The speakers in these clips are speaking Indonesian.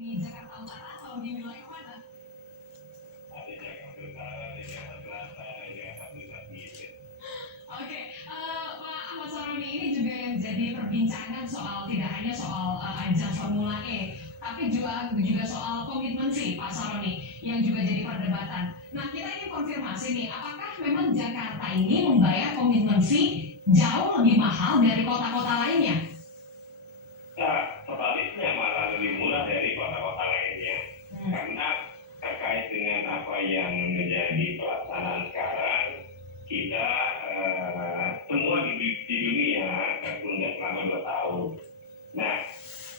Di Jakarta Utara atau di wilayah mana? Ada Jakarta Utara, ada Jakarta Selatan, ada Jakarta Pusat gitu. Oke, Pak Ahmad Saroni ini juga yang jadi perbincangan soal tidak hanya soal ajang Formula E, tapi juga soal komitmen sih Pak Saroni yang juga jadi perdebatan. Nah, kita ingin konfirmasi nih, apakah memang Jakarta ini membayar komitmen fee jauh lebih mahal dari kota-kota lainnya? Nah, sebaliknya malah lebih murah dari kota-kota lainnya. Karena terkait dengan apa yang menjadi pelaksanaan sekarang, kita semua di dunia tertunda selama 2 tahun. Nah,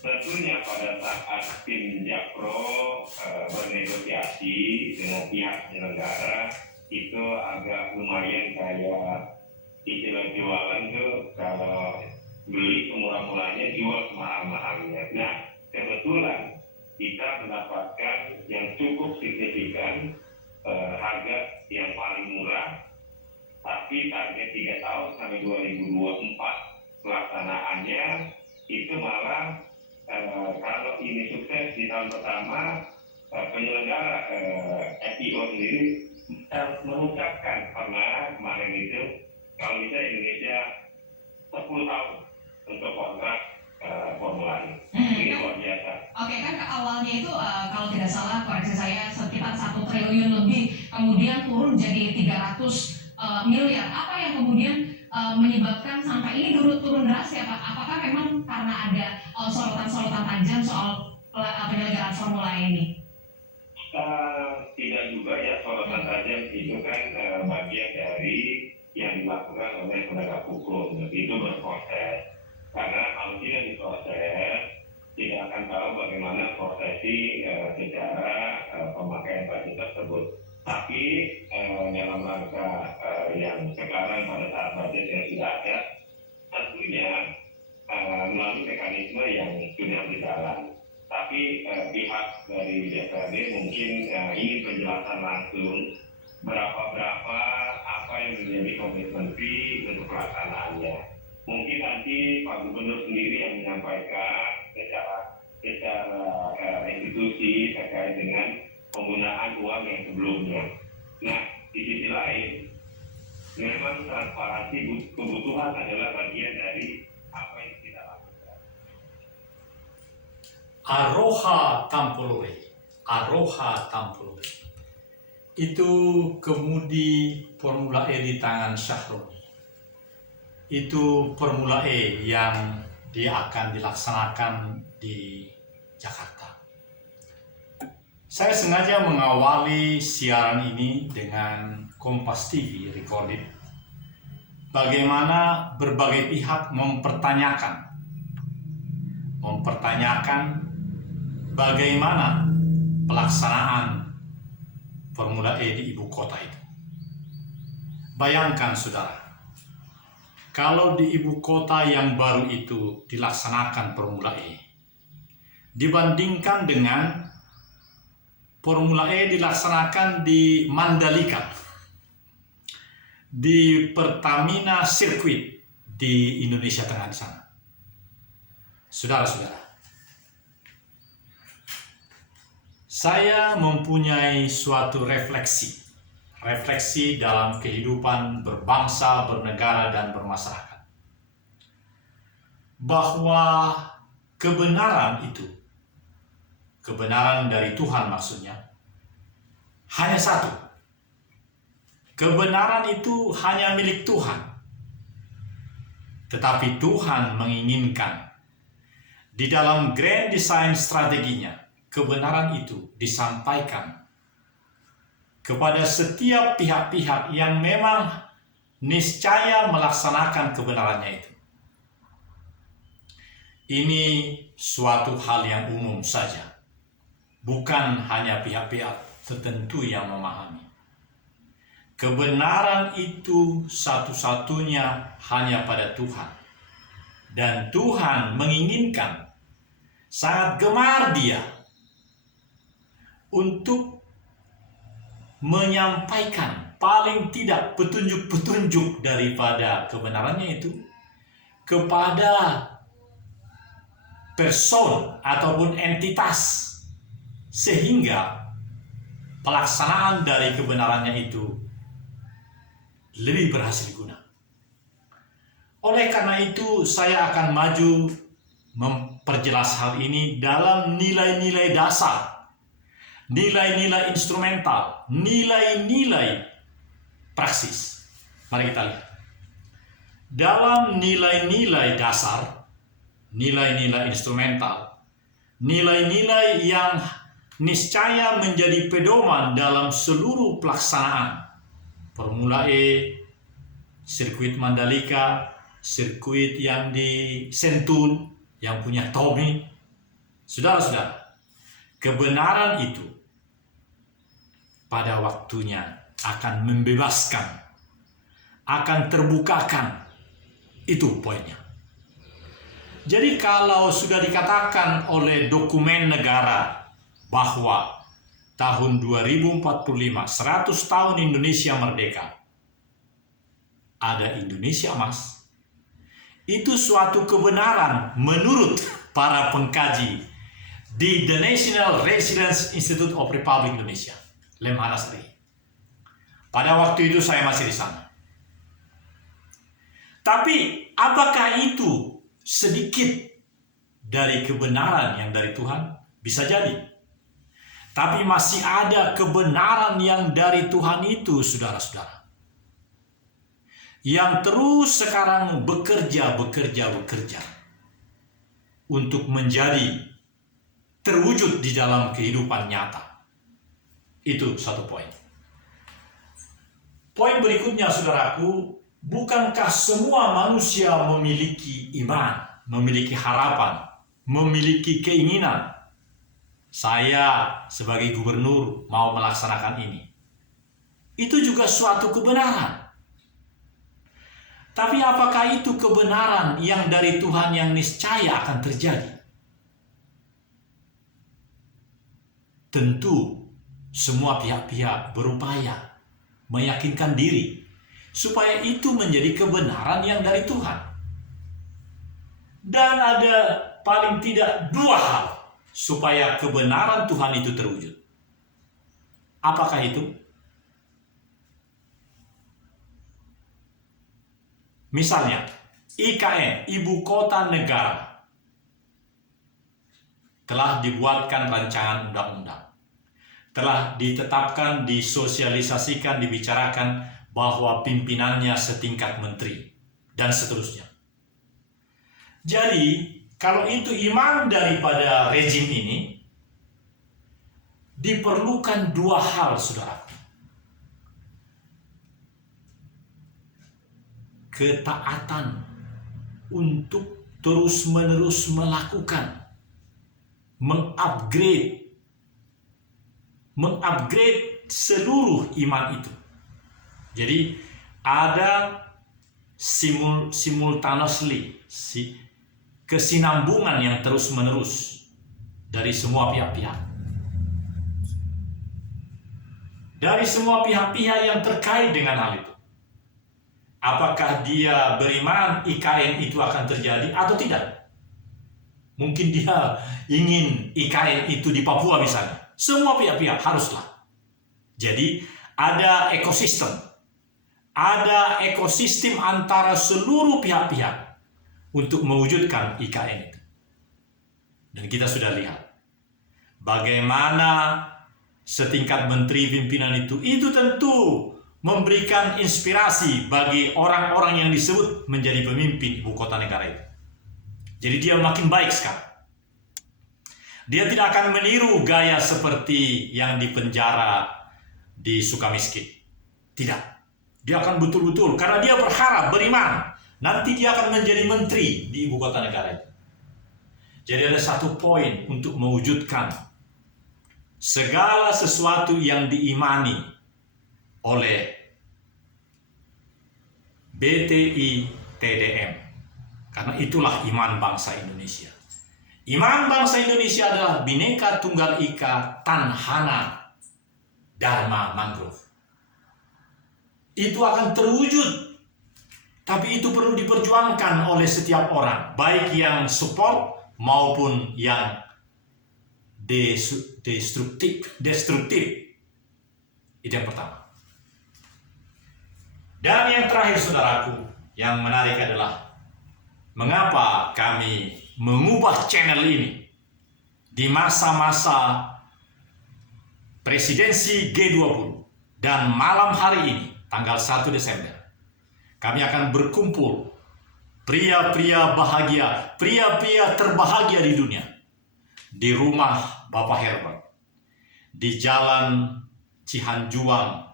tentunya pada saat tim Jakpro bernegosiasi dengan pihak penyelenggara, itu agak lumayan kayak istilah jualan tuh, kalau beli semurah-murahnya, jual semahal-mahalnya. Nah, kebetulan kita mendapatkan yang cukup signifikan, harga yang paling murah, tapi target 3 tahun sampai 2024 pelaksanaannya itu malah kalau ini sukses di tahun pertama, penyelenggara FIO sendiri mengucapkan pernah kemarin itu kalau bisa Indonesia 10 tahun untuk kontrak Formula E. Ini luar biasa. Oke, kan awalnya itu kalau tidak salah, koreksi saya, sekitar 1 triliun lebih, kemudian turun jadi 300 miliar. Apa yang kemudian menyebabkan sampai ini turun deras ya Pak? Apakah memang karena ada sorotan-sorotan tajam soal penyelenggaraan Formula E ini? Tidak juga ya, sorotan tajam itu kan bagian dari yang dilakukan oleh penegak hukum. Itu berproses. Karena kalau tidak diproses, tidak akan tahu bagaimana prosesi secara pemakaian budget tersebut. Tapi dalam rangka yang sekarang pada saat budget yang sudah ada, tentunya melalui mekanisme yang sudah berjalan. Tapi pihak dari DPRD mungkin ingin penjelasan langsung berapa apa yang menjadi komitmen fee untuk pelaksanaannya. Mungkin nanti Pak Gubernur sendiri yang menyampaikan secara institusi terkait dengan penggunaan uang yang sebelumnya. Nah, di sisi lain, memang transparansi kebutuhan adalah bagian dari apa yang kita lakukan. Aroha Tampulure. Itu kemudi Formula E di tangan Syahroni. Itu Formula E yang dia akan dilaksanakan di Jakarta. Saya sengaja mengawali siaran ini dengan Kompas TV Recorded. Bagaimana berbagai pihak mempertanyakan bagaimana pelaksanaan Formula E di ibu kota itu. Bayangkan saudara, kalau di ibu kota yang baru itu dilaksanakan Formula E, dibandingkan dengan Formula E dilaksanakan di Mandalika, di Pertamina Circuit di Indonesia Tengah di sana. Saudara-saudara, saya mempunyai suatu refleksi dalam kehidupan berbangsa, bernegara, dan bermasyarakat. Bahwa kebenaran itu, kebenaran dari Tuhan maksudnya, hanya satu. Kebenaran itu hanya milik Tuhan. Tetapi Tuhan menginginkan di dalam grand design strateginya, kebenaran itu disampaikan kepada setiap pihak-pihak yang memang niscaya melaksanakan kebenarannya itu. Ini suatu hal yang umum saja, bukan hanya pihak-pihak tertentu yang memahami. Kebenaran itu satu-satunya hanya pada Tuhan. Dan Tuhan menginginkan, sangat gemar Dia untuk menyampaikan paling tidak petunjuk-petunjuk daripada kebenarannya itu kepada person ataupun entitas sehingga pelaksanaan dari kebenarannya itu lebih berhasil guna. Oleh karena itu, saya akan maju memperjelas hal ini dalam nilai-nilai dasar, nilai-nilai instrumental, nilai-nilai praksis. Mari kita lihat. Dalam nilai-nilai dasar, nilai-nilai instrumental, nilai-nilai yang niscaya menjadi pedoman dalam seluruh pelaksanaan Formula E, sirkuit Mandalika, sirkuit yang di Sentul, yang punya Tommy. Saudara-saudara, kebenaran itu pada waktunya akan membebaskan, akan terbukakan. Itu poinnya. Jadi kalau sudah dikatakan oleh dokumen negara bahwa tahun 2045, 100 tahun Indonesia merdeka, ada Indonesia Emas, itu suatu kebenaran menurut para pengkaji di The National Residence Institute of Republic Indonesia, Lemhanas RI. Pada waktu itu saya masih di sana. Tapi apakah itu sedikit dari kebenaran yang dari Tuhan? Bisa jadi. Tapi masih ada kebenaran yang dari Tuhan itu, saudara-saudara, yang terus sekarang bekerja untuk menjadi terwujud di dalam kehidupan nyata. Itu satu poin. Poin berikutnya, saudaraku, bukankah semua manusia memiliki iman, memiliki harapan, memiliki keinginan? Saya sebagai gubernur mau melaksanakan ini. Itu juga suatu kebenaran. Tapi apakah itu kebenaran yang dari Tuhan yang niscaya akan terjadi? Tentu semua pihak-pihak berupaya meyakinkan diri supaya itu menjadi kebenaran yang dari Tuhan. Dan ada paling tidak dua hal supaya kebenaran Tuhan itu terwujud. Apakah itu? Misalnya, IKN, Ibu Kota Negara, telah dibuatkan rancangan undang-undang. Telah ditetapkan, disosialisasikan, dibicarakan bahwa pimpinannya setingkat menteri, dan seterusnya. Jadi, kalau itu iman daripada rejim ini, diperlukan dua hal, saudara. Ketaatan untuk terus-menerus melakukan, mengupgrade seluruh iman itu. Jadi ada simultaneously kesinambungan yang terus-menerus dari semua pihak-pihak. Dari semua pihak-pihak yang terkait dengan hal itu. Apakah dia beriman IKN itu akan terjadi atau tidak? Mungkin dia ingin IKN itu di Papua misalnya. Semua pihak-pihak haruslah. Jadi ada ekosistem. Ada ekosistem antara seluruh pihak-pihak untuk mewujudkan IKN itu. Dan kita sudah lihat bagaimana setingkat menteri pimpinan itu tentu memberikan inspirasi bagi orang-orang yang disebut menjadi pemimpin ibu kota negara itu. Jadi dia makin baik sekarang. Dia tidak akan meniru gaya seperti yang di penjara di Sukamiskin. Tidak. Dia akan betul-betul, karena dia berharap, beriman, nanti dia akan menjadi menteri di ibu kota negara itu. Jadi ada satu poin untuk mewujudkan segala sesuatu yang diimani oleh BTI TDM. Karena itulah iman bangsa Indonesia. Iman bangsa Indonesia adalah Bhinneka Tunggal Ika Tanhana Dharma Mangrove. Itu akan terwujud. Tapi itu perlu diperjuangkan oleh setiap orang, baik yang support maupun yang destruktif. Itu yang pertama. Dan yang terakhir saudaraku, yang menarik adalah mengapa kami mengubah channel ini di masa-masa presidensi G20 dan malam hari ini, tanggal 1 Desember, kami akan berkumpul pria-pria bahagia, pria-pria terbahagia di dunia, di rumah Bapak Herbert, di Jalan Cihanjuang,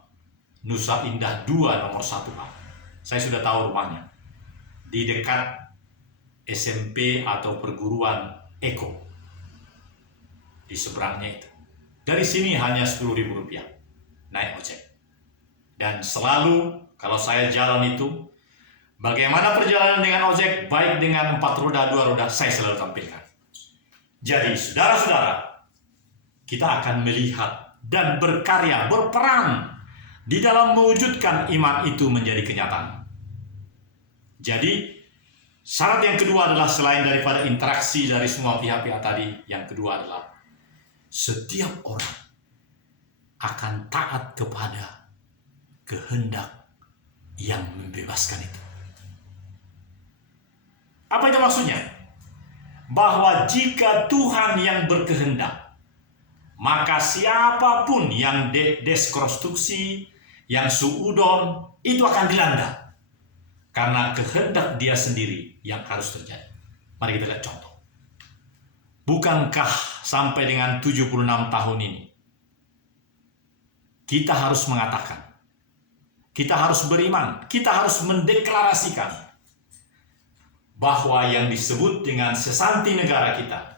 Nusa Indah 2 nomor 1A. Saya sudah tahu rumahnya. Di dekat SMP atau perguruan Eko. Di seberangnya itu. Dari sini hanya Rp10.000 naik ojek. Dan selalu kalau saya jalan itu, bagaimana perjalanan dengan ojek, baik dengan 4 roda, 2 roda, saya selalu tampilkan. Jadi saudara-saudara, kita akan melihat dan berkarya, berperan di dalam mewujudkan iman itu menjadi kenyataan. Jadi, syarat yang kedua adalah selain daripada interaksi dari semua pihak-pihak tadi, yang kedua adalah setiap orang akan taat kepada kehendak yang membebaskan itu. Apa itu maksudnya? Bahwa jika Tuhan yang berkehendak, maka siapapun yang deskonstruksi, yang suudon, itu akan dilanda. Karena kehendak dia sendiri yang harus terjadi. Mari kita lihat contoh. Bukankah sampai dengan 76 tahun ini, kita harus mengatakan, kita harus beriman, kita harus mendeklarasikan bahwa yang disebut dengan sesanti negara kita,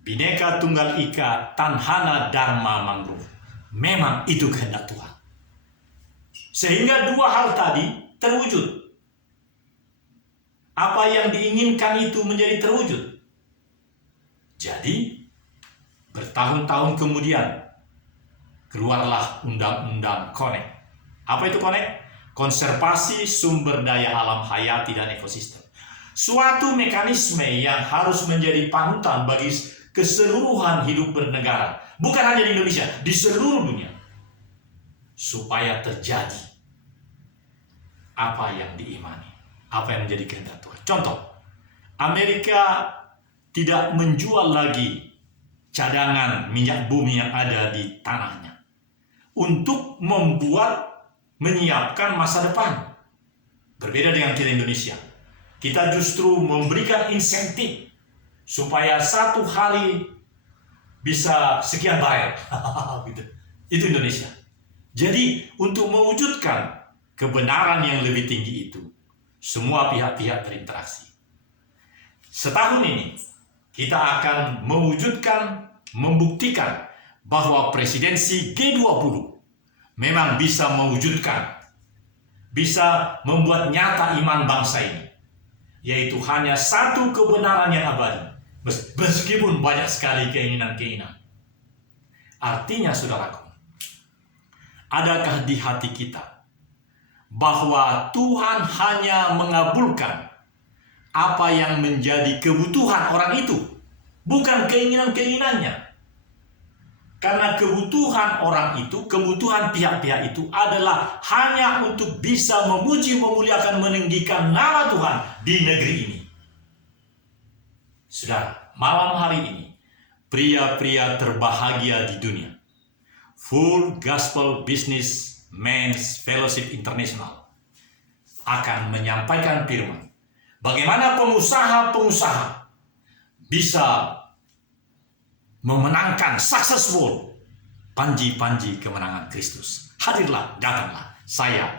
Bhinneka Tunggal Ika Tanhana Dharma Mangrove, memang itu kehendak Tuhan. Sehingga dua hal tadi terwujud. Apa yang diinginkan itu menjadi terwujud. Jadi, bertahun-tahun kemudian, keluarlah Undang-Undang Connect. Apa itu Connect? Konservasi sumber daya alam hayati dan ekosistem. Suatu mekanisme yang harus menjadi panutan bagi keseluruhan hidup bernegara. Bukan hanya di Indonesia, di seluruh dunia. Supaya terjadi apa yang diimani, apa yang menjadi kehendak Tuhan. Contoh, Amerika tidak menjual lagi cadangan minyak bumi yang ada di tanahnya untuk menyiapkan masa depan. Berbeda dengan kita Indonesia. Kita justru memberikan insentif supaya satu hari bisa sekian barel. Itu Indonesia. Jadi untuk mewujudkan kebenaran yang lebih tinggi itu, semua pihak-pihak berinteraksi. Setahun ini kita akan membuktikan bahwa presidensi G20 memang bisa mewujudkan, bisa membuat nyata iman bangsa ini, yaitu hanya satu kebenaran yang abadi, meskipun banyak sekali keinginan-keinginan. Artinya, saudaraku, adakah di hati kita bahwa Tuhan hanya mengabulkan apa yang menjadi kebutuhan orang itu, bukan keinginan-keinginannya? Karena kebutuhan orang itu, kebutuhan pihak-pihak itu adalah hanya untuk bisa memuji, memuliakan, meninggikan nama Tuhan di negeri ini. Saudara, malam hari ini, pria-pria terbahagia di dunia, Full Gospel Business Men's Fellowship International, akan menyampaikan firman bagaimana pengusaha-pengusaha bisa memenangkan successful panji-panji kemenangan Kristus. Hadirlah, datanglah. Saya,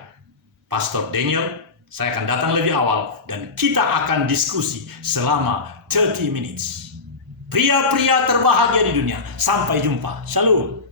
Pastor Daniel, saya akan datang lebih awal dan kita akan diskusi selama 30 minutes. Pria-pria terbahagia di dunia. Sampai jumpa. Shalom.